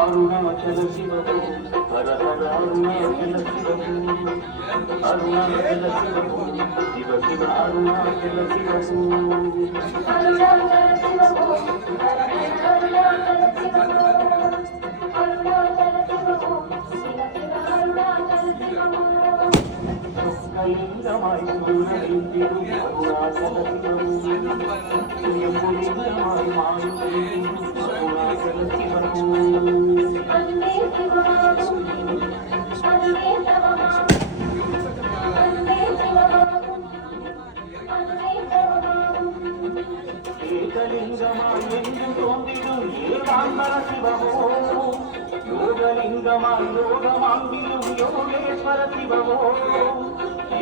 அருணாச்சல சிவோ ஹர ஹர அருணாச்சல சிவோ அருணாச்சல சிவோ சிவ சிவ அருணாச்சல சிவோ லிங்கமாய் சூழ்ந்திடும் அருணாச்சல சிவோ லிங்கமாய் மாறும் அருணாச்சல சிவோ ஏகலிங்கமாய் எங்கும் தோன்றிடும் ஏகாம்பர சிவமோ யோகலிங்கமாய் யோகமாம்பிலும் யோகேஸ்வர சிவமோ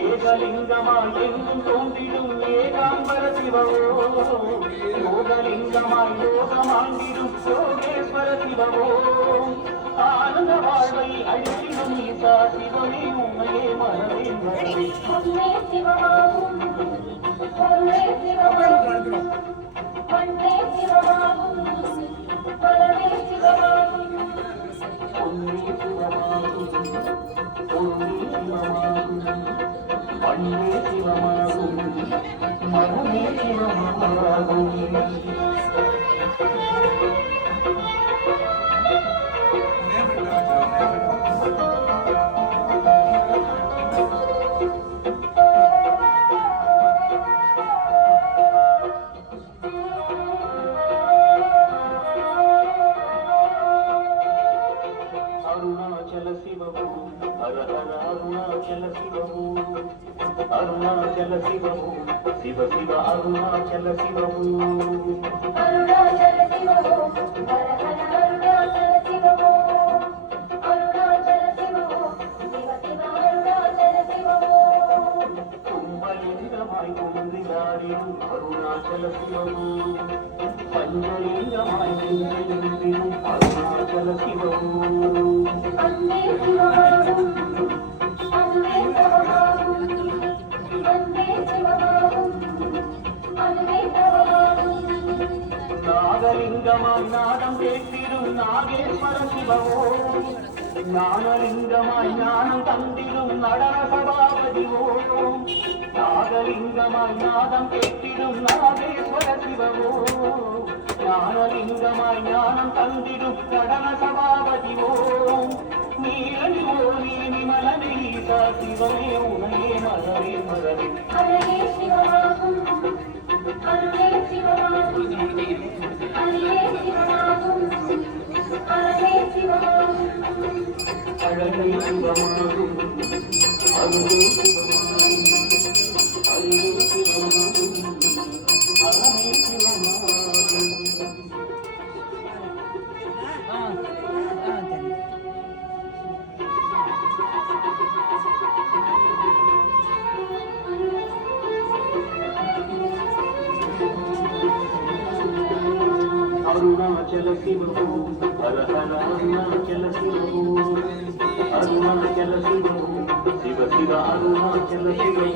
ஏகலிங்கமாய் எங்கும் தோன்றிடும் ஏகாம்பர சிவமோ யோகலிங்கமாய் யோகமாம்பிலும் யோகேஸ்வர சிவமோ ஆனந்த வாழ்வை அழித்திடும் ஈசா சிவனே உண்மையே மனமே மனமே மண்ணே சிவமாகும் மனமே சிவமாகும் அருணாச்சல சிவோ ஹர ஹர அருணாச்சல சிவோ அருணாச்சல சிவோ சிவ சிவ அருணாச்சல சிவோ அருணாச்சல சிவோ ஹர ஹர அருணாச்சல சிவோ அருணாச்சல சிவோ சிவ சிவ அருணாச்சல சிவோ கும்பலிங்கமாய் குந்திராடிடும் அருணாச்சல சிவோ பஞ்சலிங்கமாய் நின்றிடும் அருணாச்சல சிவோ நாகலிங்கமாய் நாதம் கேட்டிடும் நாகேஸ்வர சிவோ ஞானலிங்கமாய் ஞானம் தந்திடும் நடன சபாபதிவோ நாகலிங்கமாய் நாதம் கேட்டிடும் நாகேஸ்வர சிவோ ஞானலிங்கமாய் ஞானம் தந்திடும் நடன சபாபதிவோ நீரணிவோ நீ மனமே ஈசா சிவமே உனையே மலரே மலரே ஹரே சிவமாகும் ஹரே சிவமாகும் ஹரே சிவமாகும் ஹரே சிவமாகும் அழகே சிவமாகும் அருளே சிவமாகும் அருளே சிவமாகும் ஹரே சிவமாகும் அருணாச்சல சிவோ ஹர ஹர அருணாச்சல சிவோ அருணாச்சல சிவோ சிவ சிவ அருணாச்சல சிவோ